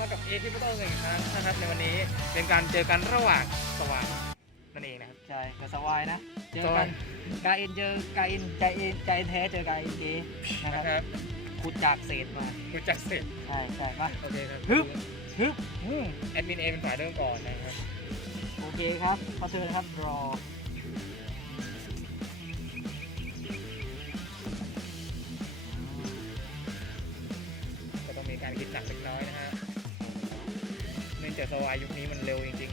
มากับเอทิปโต้หนึ่งครั้งนะครับในวันนี้เป็นการเจอกันระหว่างสว่างนั่นเองนะครับ ใช่กับสวายนะ เจอสกัวานยกาเอ็นเจอกาเอ็นใจเอ็นใจแท้เจอกาเอ็นเจนะคนะรับครับขุดจากเศษมาคุณจักรเสร็จใช่ใช่มาโอเคครับฮึบฮึบอืมแอดมินเอเป็นฝ่ายเริ่มก่อนนะครับโอเคครับขอเชิญครับรอก็ต้องมีการคิดหนักเล็กน้อยนะฮะเนื่องจากสวายยุคนี้มันเร็วจริง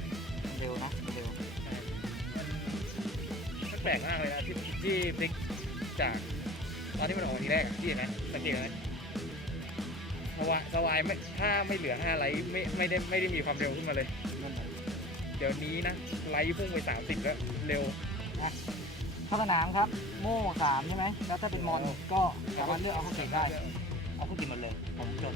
เร็วนะเร็วๆมันมันแปลกมากเลยนะที่ที่พลิกจากตอนที่มันออกทีแรกอะที่เห็นไหมสังเกตไหมสวายสวายไม่ถ้าไม่เหลือ5ไลท์ไม่ไม่ได้ไม่ได้มีความเร็วขึ้นมาเลย นั่นแหละเดี๋ยวนี้นะไลท์พุ่งไป30แล้วเร็ว เข้าสนามครับ โม่สามใช่ไหมแล้วถ้าเป็นมอนก็สามารถเลือกเอาเข้าเกตได้ เอาเข้าเกตหมดเลยผมจบ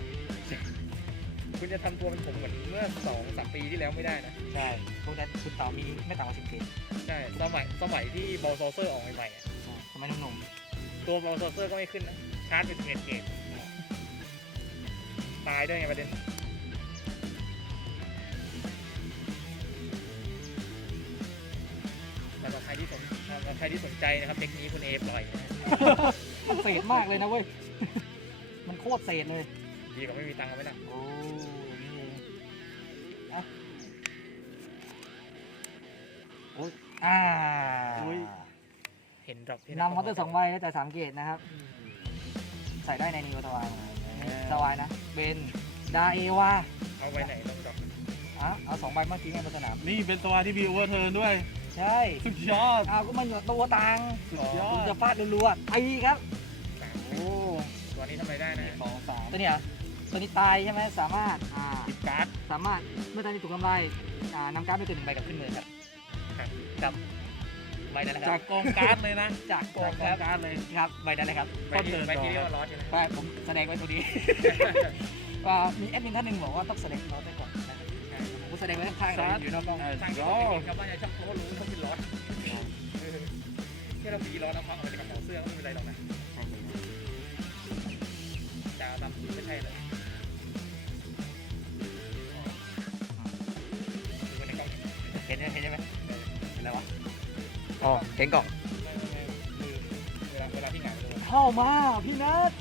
คุณจะทำตัวเป็นผมเหมือนเมื่อสองสามปีที่แล้วไม่ได้นะ ใช่พวกนั้นคุณเต่ามีไม่ต่ำกว่าสิบเกตใช่ สมัยสมัยที่บอลโซเซอร์ออกใหม่ๆอะทำไมหนุ่มตัวบอลโซเซอร์ก็ไม่ขึ้นนะ ชาร์จเป็นสิบเอ็ดเกตตายด้วยไงประเด็น สำหรับใครที่สนสำหรับใครที่สนใจนะครับเทคนี้คุณเอปล่อยนะๆมันเศษมากเลยนะเว้ย มันโคตรเศษเลย ดีกว่าไม่มีตังค์เอาไหมล่ะโอ้นี่เองอะโอ้ยอ่าอุ๊ยเห็นดรอปที่นำมอเตอร์สองใบแล้วแต่สามเกตนะครับ ใส่ได้ในนิวสวายสวายนะเบนดาเอวาเอาไปไหนต้องดรอปอะเอาสองใบเมื่อกี้ไงบนสนาม นี่เป็นสวาที่มีโอเวอร์เทิร์นด้วย ใช่สุดยอด เอาก็มันอยู่ตัวตังสุดยอคุณด จะฟาดรัวๆไอ้ครับ สามโอ้ ตัวนี้ทำอะไรได้นะสองสามตัวเนี้ย ตัวนี้ตายใช่ไหมสามารถอ่าสิบการ์ดสามารถเมื่อตอนนี้ถูกทำลายอ่านำการ์ดไปตัวหนึ่งใบกลับขึ้นมือครับกับใบนั้นแหละคจารักบกองการ์ดเลยนะ จากกจาอกงกคองรับ การ์ดเลยครับใบนั้นเลยครับไปที่ไปที่เรียกว่าลอสใช่ไหมไปผมแสดงไว้ตัวนี้ก็มีแอดมินท่านหนึ่งบอกว่าต้องแสดงลอสไปก่อนนะครับผมก็แสดงไว้ข้างๆเลยอยู่นอกกล้องเออช่างยก็อไม่ดเห็นครับว่าจะช่างเขาก็รู้เขาเป็นลอสเออแค่เรามีลอสแล้วควักออกมาจากกระเป๋าเสื้อก็ไม่เป็นไรหรอกนะจะทำไม่ใช่เลย เห็นไหมเห็นไหมเห็นอะไรวะอ๋อเห็นกล่องไม่ไม่ไม่คือเวลาเวลาที่หงายไปดูเข้ามาพี่นัท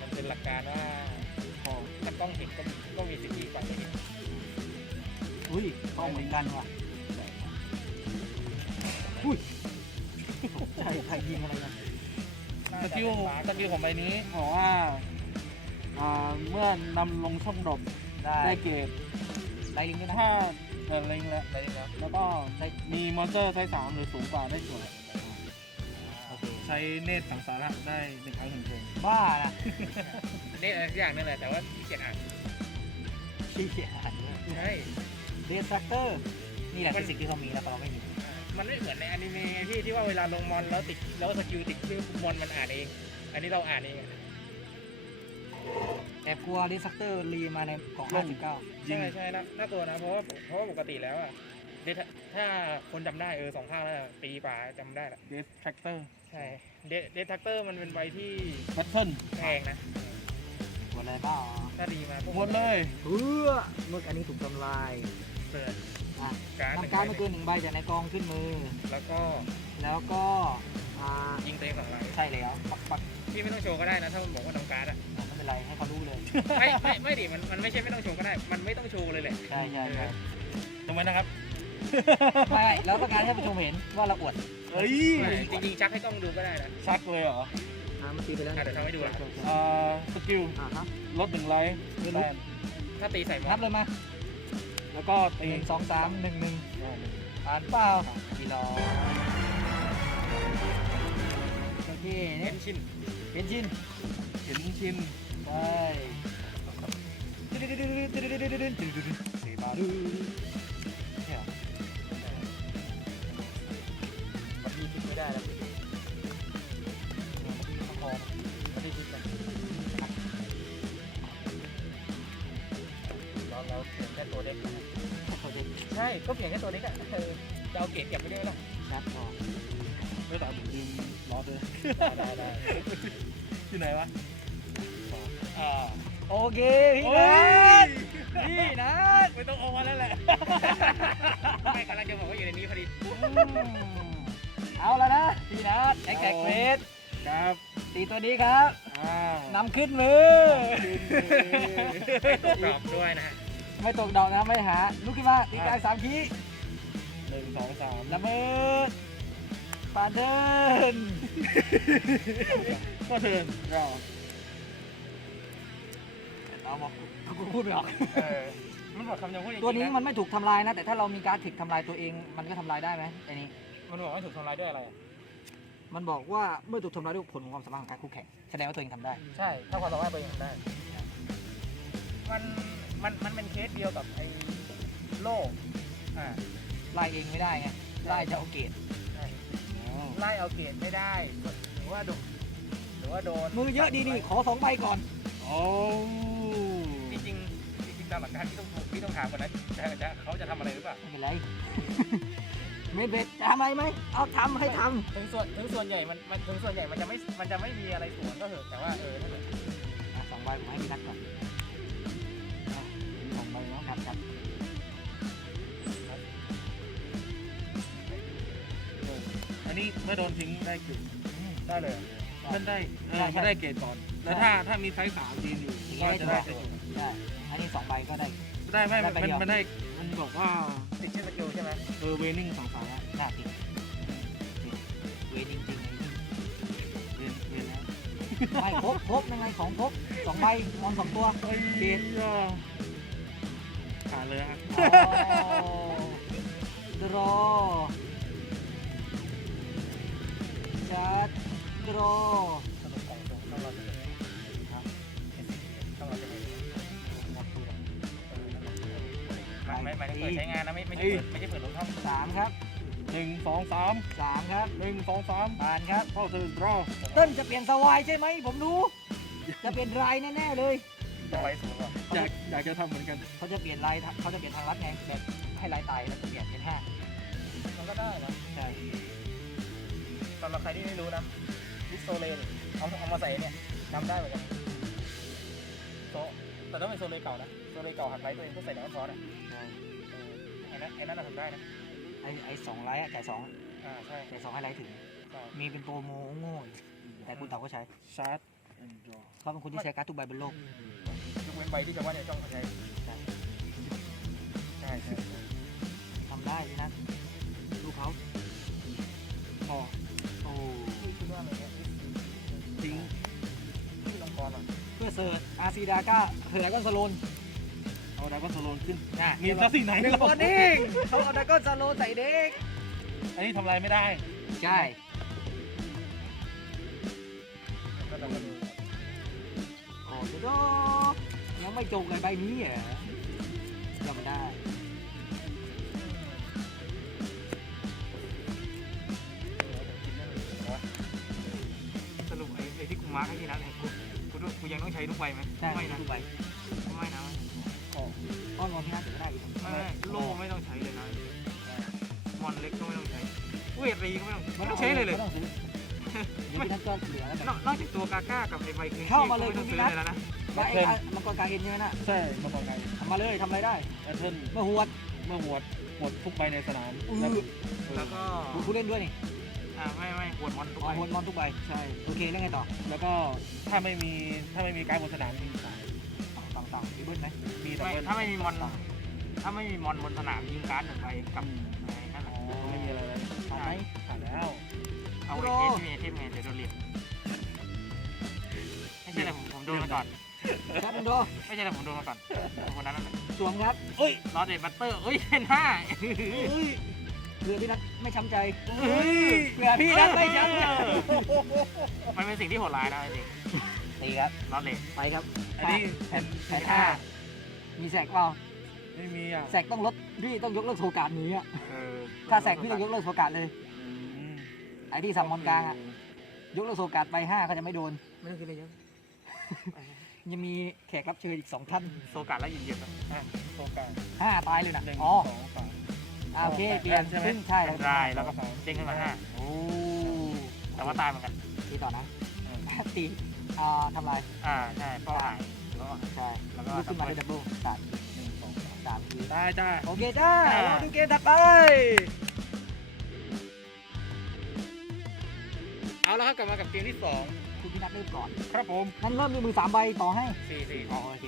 มันเป็นหลักการว่าถ้ากล้องเห็นก็ก็มีสิทธิ์ที่กล้องไม่เห็นอุ้ยเข้าเหมือนกันว่ะอุ้ยใช่ใครยิงอะไรกันสกิลสกิลของใบนี้บอกว่าอ่าเมื่อนำลงช่องดรอปได้ได้เกรด ได้ลิงก์ด้วยนะถ้าเกิดเล็งแล้วได้แล้วแล้วก็มีมอนสเตอร์ไซส์สามหรือสูงกว่าได้ส่วนโอเคใช้เนตรสังสาระได้หนึ่งครั้งหนึ่งเทิร์นบ้านะนี่อะไรสักอย่างนึงแหละแต่ว่าขี้เกียจอ่านขี้เกียจอ่านด้วยใช่ เดสตรัคเตอร์นี่แหละคือสิ่งที่เขามีนะแต่เราไม่มีมันไม่เหมือนในอนิเมะที่ที่ว่าเวลาลงมอนแล้วติดแล้วสกิลติดชื่อมอนมันอ่านเอง อันนี้เราอ่านเองอะ แอบกลัวเดสตรัคเตอร์รีมาในกล่อง59ใช่ใช่น่าน่ากลัวนะ เพราะว่าเพราะว่าปกติแล้วอะเดทถ้าคนจำได้เออสองภาคแล้วอะปีกว่าจำได้ละเดสแทรคเตอร์ใช่เดเดทักเตอร์มันเป็นใบที่แบทเทิลแพงนะกลัวอะไรบ้าถ้าดีมาพวกหมดเลยเพื่อเมื่ออันนี้ถูกทำลายเปิดอะการ์ดหนึ่งนำการ์ดใบไม่เกินหนึ่งใบจากในกองขึ้นมือ แล้วก็แล้วก็ อ่ายิงตัวเองสองไลท์ใช่แล้วปักปักพี่ไม่ต้องโชว์ก็ได้นะถ้ามันบอกว่านำการ์ดอะอะไม่เป็นไรให้เขารู้เลย ไม่ไม่ไม่ดิมันมันไม่ใช่ไม่ต้องโชว์ก็ได้ มันไม่ต้องโชว์เลยแหละใช่ใช่ใช่ทำไมนะครับไม่ไม่แล้วต้องการให้ผู้ชมเห็นว่าเราอวดเฮ้ยจริงๆชักให้กล้องดูก็ได้นะชักเลยเหรออ่ามันตีไปแล้วอะเดี๋ยวทำให้ดูนะอ่าสกิลอ่าครับ ลดหนึ่งไลท์ไม่รู้แต้มถ้าตีใส่มอนัสบเลยมาแล้วก็หตีนึ่งสองสามหนึ่งหนึ่งอ่านเปล่ากี่ล้อโอเคเน้เนี่ยนชิ้นเป็นชิ้นเห็นชินไปสีบาดูเนี่ยมันมีคิดไม่ได้แล้วพอไม่ได้คิดกันเราเราเขียนแค่ตัวเด็กนะใช่ก็เปลี่ยนแค่ตัวเด็กอะเออจะเอาเกรดเก็บไปได้ไหมล่ะ นับพอ ไม่ต่างถึงดึงล้อเลยได้ได้ที่ไหนวะอ่าโอเคพี่โอ้นัยทพี่นัทไม่ต้องเอามาแล้วแหละไม่กำลังจะบอกว่าอยู่ในนี้พอดีอืมเอาแล้วนะพี่นัทแอคแท็กเฟสครับตีตัวนี้ครับอ้าวนำขึ้นมือตกรอบด้วยนะฮะไม่ตกดอกนะไม่หาลุกขึ้นมาตีกายสามขีหนึ่งสองสามระเบิด ปาเดิน ก็เทิร์นรอเอาบอกกูพูดไม่ออกเออมันบอกคำยังพูดจริงๆตัวนี้ะมันไม่ถูกทำลายนะ แต่ถ้าเรามีการดถึกทำลายตัวเอง มันก็ทำลายได้ไหมไอ้นี่มันบอกว่าถูกทำลายด้วยอะไรอะมันบอกว่าเมื่อถูกทำลายด้วยผลของความสามารถของการคู่แข่งแสดงว่าตัวเองทำได้ ใช่ ถ้าความสามารถตัวเองทำได้ มันมันมันเป็นเคสเดียวกับไอ้โล่อ่าไล่เองไม่ได้ไงไล่จะเอาเกรด ไล่เอาเกรดไม่ได้หรือว่าโดนหรือว่าโดนมือเยอะดีนี่ขอสองใบก่อน โอ้จริงๆจริงๆตามหลักการที่ต้องที่ต้องถามก่อนนะจะจะเขาจะทำอะไรหรือเปล่าไม่เป็นไรเมดเบดจะทำอะไรไหมเอาทำให้ทถึงส่วนถึงส่วนใหญ่มันมันถึงส่วนใหญ่มันจะไม่มันจะไม่มีอะไรสวนก็เถอะแต่ว่าเออนั่นแหละำอะสองใบผมให้พี่นัทก่อน นนี้เมื่อโดนทิ้งได้เกรดได้เลยมันได้เออมันได้เกรดก่อน แล้วถ้าถ้ามีไซส์สามยืนอยู่อย่างก็นี้จะได้ได้ถูเกรกดใช่อันนี้สองใบก็ได้ ได้ไหมได้มันใบเดียวมันได้มันบอกว่าติดชื่อสกิลใช่ไหมเออเวนิ่งสองสายแล้วหน้าติดเวรจริงๆไอ้นี่เวนเวนแล้วไม่ครบครบยังไงของครบสองใบมองสองตัวเกรดก็ขาดเลยฮะดรอจัดดรอสรุปของตรงต้องเราจะเป็นครับต้องเราจะเป็นไม่ไม่ได้เปิดใช้งานนะไม่ไม่ใช่เปิดไม่ใช่เปิดลงช่องสามครับหนึ่งสองสามสามครับหนึ่งสองสามผ่านครับเข้าเทิร์นรอเต้นจะเปลี่ยนสวายใช่ไหมผมรู้จะเปลี่ยนลายแน่ๆเลยจะไปสูงกว่าอยากอยากจะทำเหมือนกันเขาจะเปลี่ยนลายเขาจะเปลี่ยนทางลัดไงแบบให้ลายตายแล้วจะเปลี่ยนเป็นห้ามันก็ได้นะใช่สำหรับใครที่ไม่รู้นะวิสโซเลนเอาเอามาใส่เนี่ยจำได้เหมือนกันโซแต่ต้องเป็นโซเลเก่านะโซเลเก่าหักไลท์ตัวเองเพื่อใส่ในน้ำซอสอะไอ้นั่นไอ้นั่นทำได้นะไอไอสองลายอะจ่ายสองอ่าใช่จ่ายสองให้ลายถึง ใช่มีเป็นโปรโมโง่อีกแต่คุณเต่าก็ใช้ชาร์จแอนด์รอเขาเป็นคนที่ใช้การ์ดทุกใบบนโลกยกเว้นใบที่จะว่าเนี่ยจ้องเขาใช้ใช่ใช่ใช่ทำได้เลยนะลูกเขาพอโอ้คิดว่า อะไรเนี่ยทิ้งที่ลงกรอะเพื่อเสิร์ชอาร์ซีดาก้าเสิร์ชดากอนสโลนเอาดราก้อนโซโลนขึ้นนะมีสักสีไหนหนึ่งคนเองเขาเอาดากอนสโลนใส่เด็ก อันนี้ทำลายไม่ได้ ใช่ก็จะมาดูโอ้โหยังไม่จบเลยใบนี้เหรอจำได้ ที่กูมาร์คให้ที่นั้นไอ้กูกูต้องกูยังต้องใช้ทุกใบไหมใช่ไม่นะทุกใบไม่นะอ้อนมองที่น่าจะได้อีกไม่ไม่โล่ไม่ต้องใช้เลยนะมอนเล็กก็ไม่ต้องใช้เวทรีก็ไม่ต้องไม่ต้องใช้เลยเลยไม่ต้องซื้อเดี๋ยวพี่นัทก็เหลือแล้วกันนอกนอกจากตัวกาก้ากับไอ้ใบคืนเข้ามาเลยไม่ต้องคุณซื้อพี่นัทเลยแล้วนะแล้วไอ้การมังกรกาเอ็นใช่ไหมน่ะใช่มาต่อไงทำมาเลยทำอะไรได้แอตเทิลเมื่อหวดเมื่อหวดหวดทุกใบในสนามอือแล้วแล้วก็ดูผู้เล่นด้วยนี่ อ่าไม่ไม่หวดมอนทุกอ๋อใบหวดมอนทุกใบใช่โอเคแล้วไงต่อแล้วก็ถ้าไม่มีถ้าไม่มีการดบนสนามมีสายต่างต่างๆมีเบิ้ลไหมมีแต่ไม่เบิ้ลถ้าไม่มีมอนถ้าไม่มีมอนบนสนามยิงการ์ดหนึ่งใบกับอืมไอ้นั่นแหละอ๋อไม่มีอะไรเลยผ่านไหมผ่านแล้วเอาไอ้เทปที่มีไอเทมไงเดี๋ยวโดนเรียนไม่ใช่เลยผมผมโดนมาก่อน ครับคุณโดไม่ใช่เลยผมโดนมาก่อนคนนั้นนั่นแหละสวมครับเอ้ย ลอเดตบัตเตอร์เอ้ยเป็นห้าเผื่อพี่นัทไม่ช้ำใจเฮ้ยเผื่อพี่นัทไม่ช้ำใจมันเป็นสิ่งที่โหดร้ายนะจริงตีครับลอเดตไปครับอันนี้แผ่นแผ่นห้ามีแสกเปล่าไม่มีอะแสกต้องลดพี่ต้องยกเลิกโทรการหนี้อะเออถ้าแสกพี่ต้องยกเลิกโทรการเลยอืมไอ้ที่สั่งมอนกลางอะยกเลิกโทรการไปห้าเขาจะไม่โดนไม่ต้องคิดอะไรเยอะยังมีแขกรับเชิญอีกสองท่านโซกัดแล้วยิงเย็บนะโซกาห้าตายเลยนะหนึ่งอ๋อส องสามอ่าโอเคเปลี่ยนใช่ไหมซึ่งใช่เป็นรายแล้วก็เด้งขึ้นมาห้าโอ้แต่ว่าตายเหมือนกัน ตีต่อนะตีอ่าทำลายอ่าใช่เป้าหมายโอเคแล้วอะใช่แล้วก็ ลุกขึ้นมาได้ดับเบิลสามหนึ่งสองสามทีได้จ้า โอเคจ้าอ่า เราดูเกมถัดไป เอาแล้วครับกลับมากับเกมที่สองคุณพี่นัทเริ่มก่อน ครับผมงั้นเริ่มด้วยมือสามใบต่อให้สี่สี่อ๋อโอเค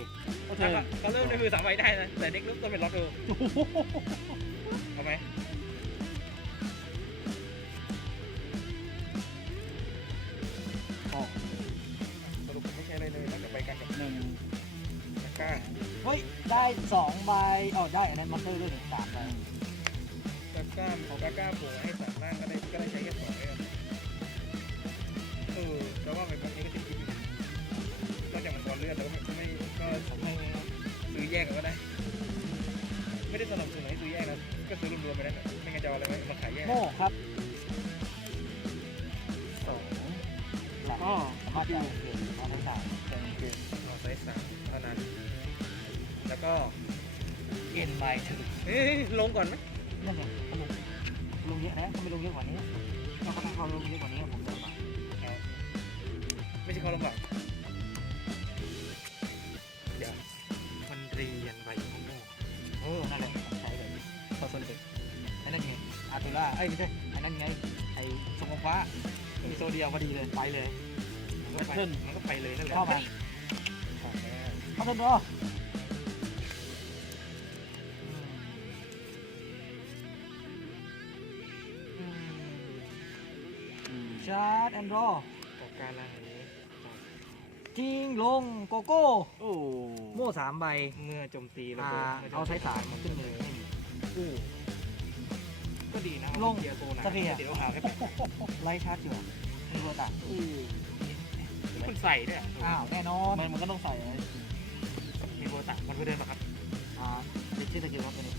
โอเคแล้วก็เขาเริ่มด้วยมือสามใบได้นะแต่เด็กเริ่มต้นเป็นล็อกดู ได้อันนั้นมอนเตอร์ด้วยหนึ่งสามใบตะกร้าของตะกร้าโผล่ให้สามล่างก็ได้ก็ได้ใช้แค่สองเองเออแต่ว่าแบบนี้ก็จะคิดอยู่นอกจากมันก่อนเลือดแล้วก็ไม่ก็ไม่ซื้อแยกก็ได้ ไม่ได้สนับสนุนให้ซื้อแยกนะก็ซื้อรวมๆไปแล้ไม่งั้นจะเอาอะไรมาขายแยกโม่ครับสองก็สามารถจะเปลี่ยนเอาได้สามเกมเอาไซส์สามเท่านั้น แล้วก็ เอ็นใบถึงเอ้ยลงก่อนไหมนั่นไงเขาลงลงเยอะนะเขาไม่ลงเยอะกว่านี้ถ้าเขาถ้าเขาลงเยอะกว่านี้ผมจะมาเอาไม่ใช่เขาลำบากเดี๋ยวมันเรียนไปของโม่เออนั่นแหละผมใช้แบบนี้พอสนใจไอ้นั่นไงอาร์ตูล่าเอ้ยไม่ใช่ไอ้นั่นไงไอ้สมองฟ้ามีโซเดียวพอดีเลยไปเลยมันก็ไปมันก็ไปเลยนั่นแหละเข้ามาของแม่เข้าทันรอชาร์จแอนด์รอต่อการล่างนี้ทิ้งลงโกโก้โอ้โม่สามใบเมื่อโจมตีระอ่าเบิดเอาใช้สามมาขึ้นเลยไม่มีอู้ก็ดีนะลงเกียร์โซนะสเปียร์ เดี๋ยวหาให้เป็นไล่ชาร์จอยู่มีโบตังคุณใส่ด้วยอะอ้าวแน่นอนมันมันก็ต้องใส่อะไรมีโบตังมันเพื่อเดินปะครับ อ่าเป็นชื่อตะเกียบครับตัวนี้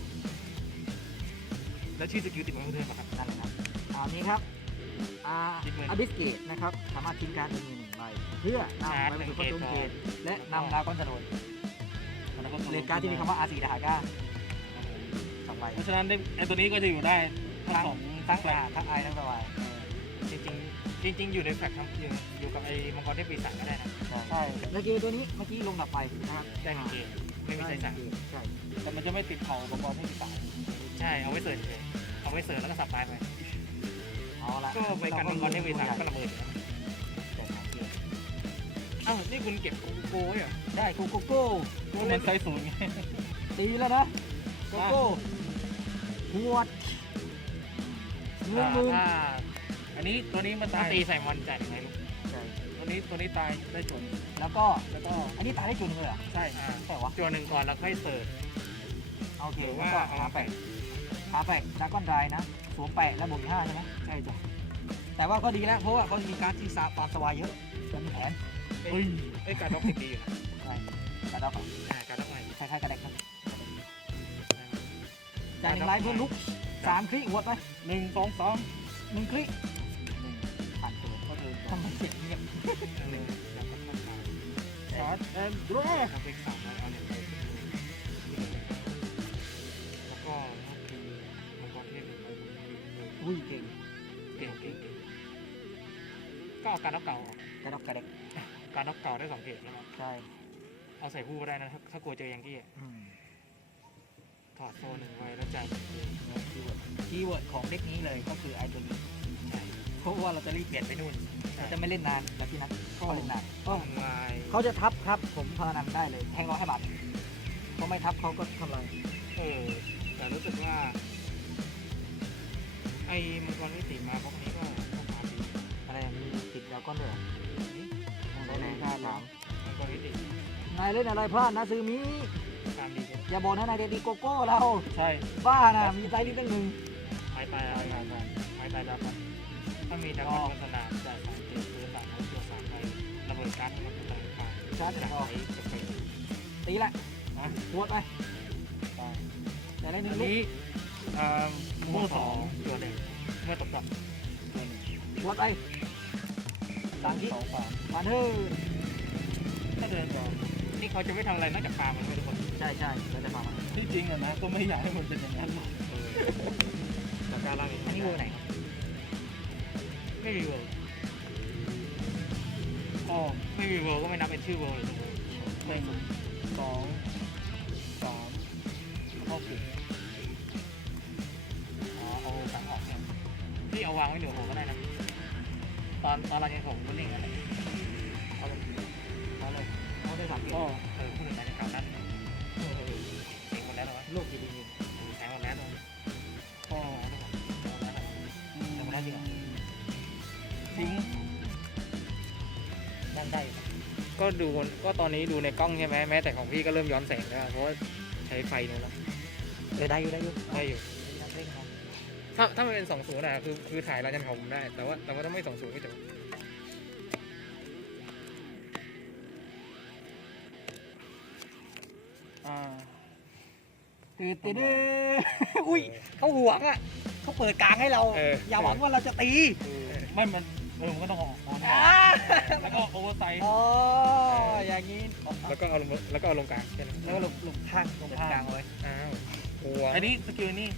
แล้วชื่อสกิลติดมันเพื่อเดินปะครับนั่นแหละครับอ่านี้ครับ อ่าคิดเงินอบิสเกตนะครับ สามารถทิ้งการ์ดเป็นมือหนึ่งใบเพื่อนำชาร์จไปหนึ่สู่งคอนโทรลเกเกตตและนำดาวก้อนจรวดแล้วก็เลนการ์ดที่มีคำว่าอาซีดาฮาก้าสองใบเพราะฉะนั้นไอ้ตัวนี้ก็จะอยู่ได้ทั้งทั้งสองทั้งอาทั้งไอทั้งสบายจริงๆจริงๆอยู่ในแฟลชครับอยู่อยู่กับไอ้มังกรเทพปีศาจก็ได้นะใช่เมื่อกี้ตัวนี้เมื่อกี้ลงดับไฟนะครับได้หนึ่งเกมไม่มีใช้สามใช่แต่มันจะไม่ติดเขาประกอบให้ติดสายใช่เอาไว้เสิร์ชเฉยเอาไว้เสิร์ชแล้วก็สับไลน์ไป เอาละก็ไปกันมังกรเทพปีศาจก็ระเบิดอยู่นะแต่สามเกมอ้าวนี่คุณเก็บโกโก้ไว้เหรอได้โกโกโก้ตัวเล่นไซส์ศูนย์ไงตีแล้วนะโกโก้หวดหนึ่งหมื่นถ้าอันนี้ตัวนี้มันตีใส่มอนจ่ายยังไงลูกใช่ตัวนี้ตัวนี้ตายได้จนแล้วก็แล้วก็อันนี้ตายได้จุดหนึงเลยเหรอใช่อ่าใช่วะตัวหนึ่งก่อนแล้วค่อยเสิร์ชโอเคหรือแล้วว่าก็เอาหามาแปะแปะหาแปะดราก้อนไดนะ สวมแปะแล้วบวกอีกห้าใช่ไหมใช่จ้ะแต่ว่าก็ดีแล้วเพราะว่าเขามีการดที่สาปามสวายเยอะเป็นแผนเอ้ยเอ้ยการด็อกสิ่งดีอยู่นะใช่การดอกอ่าการด็อกใหม่คล้ายๆกระเด็กครับจ่ายหนึ่งไลน์เพิ่มลุกสามคลิกหวดไปหนึ่งสองสามหนึ่งคลิกหนึ่งผ่านตัวก็เดินทำไมเสียงเงียบหนึ่งแล้วก็เข้ามาชาร์จแอนด์ดรอทำเป็นสามแล้วเอาเนี่ย เอาการด็อกเก่าออกกระดอกกระเด็กการด็อกเก่าได้สองเกตแล้วใช่เอาใส่คู่ก็ได้นะถ้าถ้ากลัวเจอยังกี้อะอืมถอดโซ่หนึ่งไว้แล้วจ่ายหนึ่งเกตคีย์เวิร์ดคีย์เวิร์ดของเด็กนี้เลยก็คือไอตัวนี้ใช่เพราะว่าเราจะรีบเปลี่ยนไปนู่นเราจะไม่เล่นนานแบบที่นัดก็เล่นนานต้องลายเขาจะทับครับ ผมพนันได้เลยแทงร้อยห้าบาทเขาไม่ทับเขาก็ทำลายเออแต่รู้สึกว่า ไอ้มังกรมิติมาพวกนี้ก็ก็มาดี อะไรมีติดแล้วก็ด้วยเหรอนี่ยังได้ไหนค่าถามมังกรมิตินายเล่นอะไรพลาดนะซื้อมีตามดีเลยอย่าบอกนะนายเดดีโกโก้เรา ใช่บ้านะมีไซส์นี้ตั้งหนึ่งไม้ตายอะไรกันไม้ตายดับครับถ้ามีดับมันสนามจ่ายสามเกตซื้อสามร้อยตัวสามใบระเบิดการ์ดให้มันเป็นการผ่านชาร์จจากออกไอ้จะไปตีละนะหวดไปแต่ละหนึ่อังนลูกนี้อ่าโม่สองตัวหนึ่งเมื่อตกดอกหวดไป สามที่สองสามานเฮ้ยถ้าเดินบอกนี่เขาจะไม่ทำอะไรนอกจากปามันไม่ทุกคนใช่ใช่เราจะฟังมันที่จริงอะนะ ก็ไม่อยากให้มันเป็นอย่างนั้นหรอกจากการล่างอันนี้เวอร์ไหนไม่มีเวิร์อ๋อไม่มีเวิร์ก็ไม่นับเป็นชื่อเวิร์เลยหนึ่งสองสามแล้วก็ปิดอ๋อเอาสังออกเนี่ยพี่เอาวางไว้เหนือหัวก็ได้นะ ตอนตอนเรายังผมก็นิ่งอะไรเอาเลยเอาเลยเอาได้สามเกมก็เออผู้อื่นอาจจะข่าวนั้นเองหมดแล้วเหรอลูกดีดีแทงหมดแล้วตรงก็แทงหมดแล้วจริงเหรอทิ้งนั่นได้ก็ดูก็ตอนนี้ดูในกล้องใช่ไหมแม้แต่ของพี่ก็เริ่มย้อนแสงแล้วเพราะใช้ไฟนี่แล้วเออได้อยู่ได้อยู่ได้อยู่เร่งเอา ถ้าถ้ามันเป็นสองศูนย์อะคือคือถ่ายรายการของผมได้ แต่ว่าแต่ว่าถ้าไม่สองศูนย์ก็จะอ่าตื่นตื่นอุ้ยเขาหวงอะเขาเปิดกลางให้เรา เอออย่าหวังว่าเราจะตีไม่มันเออมันก็ต้องออกก่อนอ่าแล้วก็โอเวอร์ไซส์อ๋ออย่างนี้แล้วก็เอาลงแล้วก็เอาลงกลางแค่นั้นแล้วก็ลงลงข้างลงกลางเลยอ้าว หัวอันนี้สกิลนี่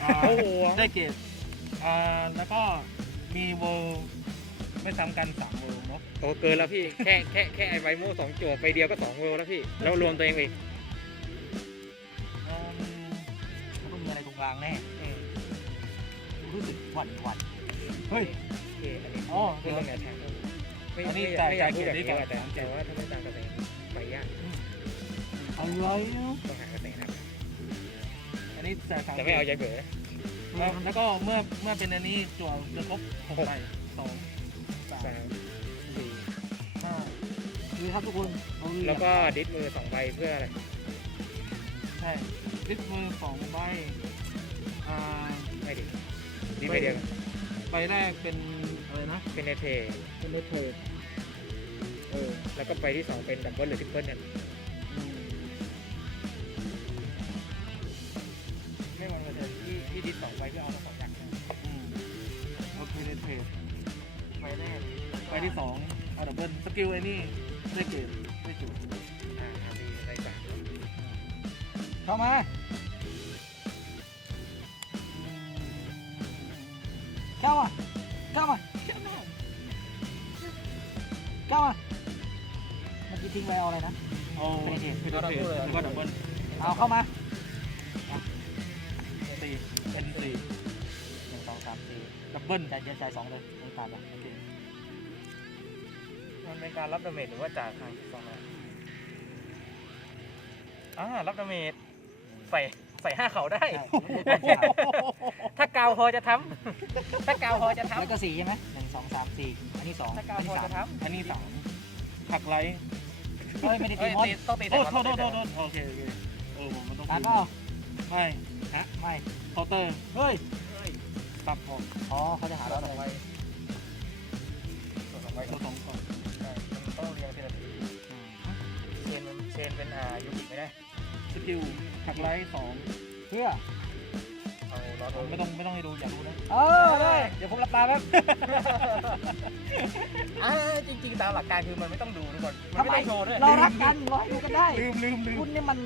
อ่าโอ้โหได้เกรดอ่าแล้วก็มีเวิร์ไม่ซ้ำกันสามเวิร์เนาะโอ้เกินแล้วพี่ แค่แค่แค่ไอไวโม่สองจั่วไปเดียวก็สองเวลแล้วพี่ แล้วรวมตัวเองอีกอืมเขาต้องมีอะไรตรงกลางแน่ อืมรู้สึกหวั่นหวั่นเฮ้ย โอเคอันนี้อ๋อเรื่องแนวทางไม่อันนี้ไม่จ่ายไม่อยากพูดจ่ายแบบเก็บนี้ได้แต่ก่อนแต่ว่าถ้าไม่ตามกระแสไปยากอะไรอะต้องหากระแสนะ อันนี้จ่ายสามแต่ไม่เอาใจเบ๋อแล้วแล้วก็เมื่อเมื่อเป็นอันนี้จั่วจะครบหกใบสองสามสามสี่ห้าคือครับทุกคนเราเรียแล้วก็ดิสมือสองใบเพื่ออะไรใช่ดิสมือสองใบอ่าไม่ดิดิสไม่เดียวกันใบแรกเป็นอะไรนะเป็นเนเทเป็นเลเทดเออแล้วก็ใบที่สองเป็นดับเบิลหรือทริปเปิลเนี่ย ที่ที่ดิสสองใบเพื่อเอาทั้งสองอย่างอืมโอเคเลเทดใบแรกใบที่สองเอาดับเบิลสกิลไอ้นี่ได้เกรดได้จุดอ่าดีใบสามเข้ามาเข้ามาเข้ามาเข้ามาเมื่อกี้ทิ้งไว้เอาอะไรนะ เอาเป็นเทดเป็นเทดแล้วก็ดับเบิลเอาเข้ามา ดับเบิลใจเย็นใจสองเลยไม่ตามละโอเคมันเป็นการรับดาเมจหรือว่าจ่ายทางสองอ่ารับดาเมจใส่ใส่ห้าเขาได้ ถ้ากาวพอจะทำถ้ากาวพอจะทำแล้วก็สี่ใช่ไหมหนึ่งสองสามสี่อันนี้สองถ้ากาวอันพนี้อสาจะมทำ อันนี้สามหักไลท์เฮ้ยไม่ได้ตีเอ้ยมอนตีต้องตีโอ้ใส่โทก่อนษโทษต้องโทตีษโทษโอเคโอเคเออผมมันต้องการเปล่าไม่ฮะไม่เคาน์เตอร์เฮ้ย เฮ้ยตับออกอ๋อเขาจะหาเราสองเลยตัวสองใบตัวสองก่อนใช่มันต้องเรียงทีละทีเชนมันเชนเป็นอ่ายูนิไม่ได้สกิลหักไลท์สองเพื่อเอาล้อโดนไม่ต้องไม่ต้องให้ดูอยากรู้นะเออได้เดี๋ยวผมรับตาแป๊บอ่าจริงๆตามหลักการคือมันไม่ต้องดูทุกคนมันไม่ต้องโชว์ด้วยเรารักกันเราให้ดูกันได้ลืมลืมลืมคุณนี่มัน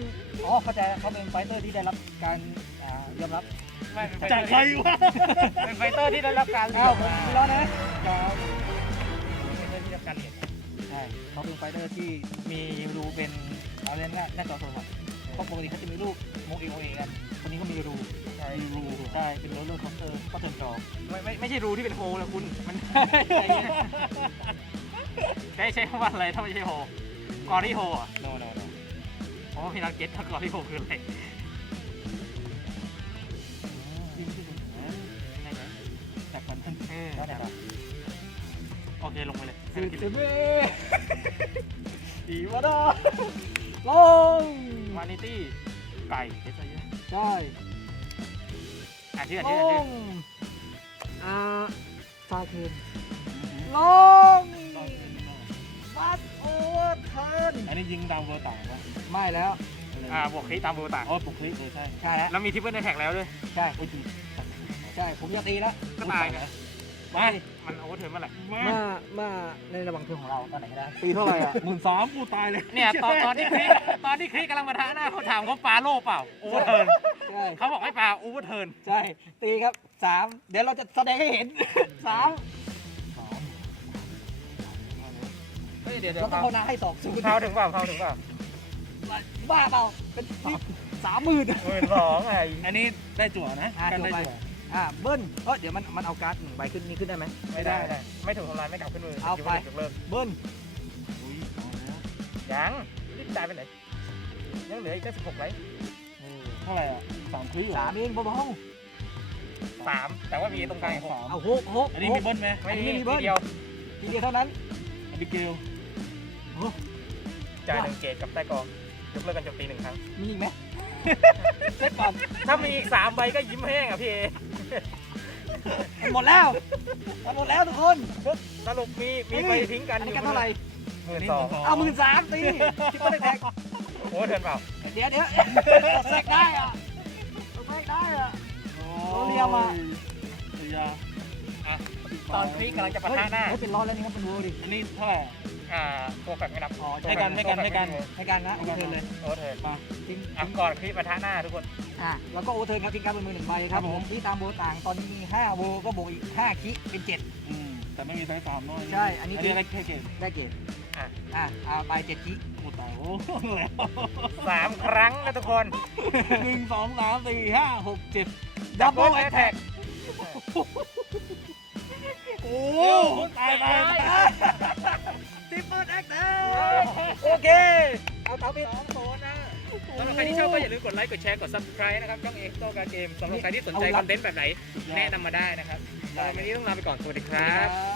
อ๋อเข้าใจเขาเป็นไฟเตอร์ที่ได้รับการยอมรับ ไม่เป็นไฟเตจาอกร์ใครที่วะเป็นไฟเตอร์ที่ได้รับการเรีอ้าวยนผมมาไม่ร้อนนะเป็นไฟเตอร์ที่ได้รับการเรียนใช่เขาเป็นไฟเตอร์ที่มีรูเป็นเอาเล่นหน้าหน้าจอโทรศัพท์เพราะปกติเขาจะมีรูปโมเอโอเอกันคนนี้ก็มีรูใช่มีรูใช่เป็นโรลเลอร์คอสเตอร์ก็เทิร์นจอไม่ไม่ไม่ใช่รูที่เป็นโฮแล้วคุณมันใช่ใช่คำว่าอะไรถ้าไม่ใช่โฮกอรี่โฮอะโนโนโนผมว่าพี่นักเก็ตถ้ากอรี่โฮคืออะไร จากมันท่านเออแล้วไหนต่อโอเคลงไปเลยสืบสืบเบ้อีวาดาลงวานิตี้ไก่เอสไอเยอะใช่อ่านชื่ออ่านลชื่ออ่านชื่องอ่าฟาเคนลงบัสโอเวอร์เทิร์นอันนี้ยิงดาวเวอร์ต่างวะไม่แล้ว อ่าบวกคลิกตามบูตาอ๋อปกติเลยใช่ ใช่แล้วแล้วมีทิปเปิลในแท็กแล้วด้วย ใช่ โอ้ยจริง ใช่ ผมจะตีแล้วก็ตายไงมา มันโอเวอร์เทิร์นเมื่อไหร่มาเมื่อเมื่อในระหว่างเทิร์นของเราตอนไหนก็ได้ปีเท่าไหร่อะหมื่นสามกูตายเลยเนี่ยตอนตอนที่คลิกตอนที่คลิกกำลังมาท้าหน้าเขาถามเขาปาโล่เปล่าโอเวอร์เทิร์นใช่เขาบอกให้ปาโอเวอร์เทิร์นใช่ ตีครับสามเดี๋ยวเราจะแสดงให้เห็นสามเฮ้ยเดี๋ยวเดี๋ยเราวต้องเขาภาวนาให้สองศูนย์เขาถึงเปล่าเขาถึงเปล่าถบ้าเปล่าเป็นสามหมื่น หมื่นสองไงอันนี้ได้จั่วนะอะกันจั่วได้ไปจั่ว อ่าเบิ้ลเออเดี๋ยวมันมันเอาการ์ดหนึ่งใบขึ้นนี่ขึ้นได้ไหม ไม่ได้ไม่ได้ ไม่ถูกทำลายไม่กลับขึ้นมือเอาไป ยกเลิกเบิ้ลอุ้ยเอาแล้วยังรีบจ่ายไปไหนยังเหลืออีกแค่สิบหกไรเออเท่าไหร่อะสามคลิปเหรอสามเองเบาสามแต่ว่ามีตรงกลางอีกหกสามๆเอาหกหกอันนี้หมีก เบิ้ลไหมไม่อันนี้มีไม่มีเบิ้ล ทีเดียวทีเดียวเท่านั้นอบิเกลจ่ายหนึ่งเกตกับใต้กองยกเลิกกันโจมตีหนึ่งครั้ง มีอีกไหม เซ็ตก่อนถ้ามีอีกสามใบก็ยิ้มแห้งอะพี่เอมัน หมดแล้วมันหมดแล้วทุกคนสรุปมีมีไปทิ้งกันอันอนี้ยู่กันเท่าไหร่หมื่นสองเอาหมื่นสามตีคิดว่าได้แท็กโอ้เทิร์นเปล่าเดี๋ยวเดี๋ยวแทรกได้อะแทรกได้อะ โอ้โรเลียมาเสียตอนคลิกกำลังจะปะทะหน้า เฮ้ยเป็นร้อยแล้วนี่ครับเป็นโวดิอันนี้เท่าไหร่ อ่าตัวแฟกไม่นับอ๋อให้กันให้กันให้กันให้กันนะโอเทิร์นเลยโอ้เทิร์นมาทิ้งอะก่อนคลิกปะทะหน้าทุกคนอะแล้วก็โอเทิร์นครับทิ้งการบนมือหนึ่งใบครับครับผผมมที่ตามโบต่างตอนนี้มี5โบก็บวกอีก5คิเป็น7อืมแต่ไม่มีไฟสามด้วยใช่ อันนี้อันนี้ได้แค่เกมได้เกรดอะอะเอาไป7คิโอ้ตายโอ้แล้วสามครั้งนะทุกคนหนึ่งสองสามสี่ห้าหกเจ็ดดับเบิลแอแอททแท็แท็กกโอ้ตายตาย ตายทิปเปิลแอคแท็กโอเค เอาเต๋าไปสองโซนนะสำหรับใครที่ชอบก็อย่าลืมกดไลค์ กดแชร์ กด subscribe นะครับช่องเอ็กโตการเกมสำหรับใครที่สนใจคอนเทนต์แบบไหน แนะนำมาได้นะครับสำหรับวันนี้ต้องลาไปก่อน สวัสดีครับครับ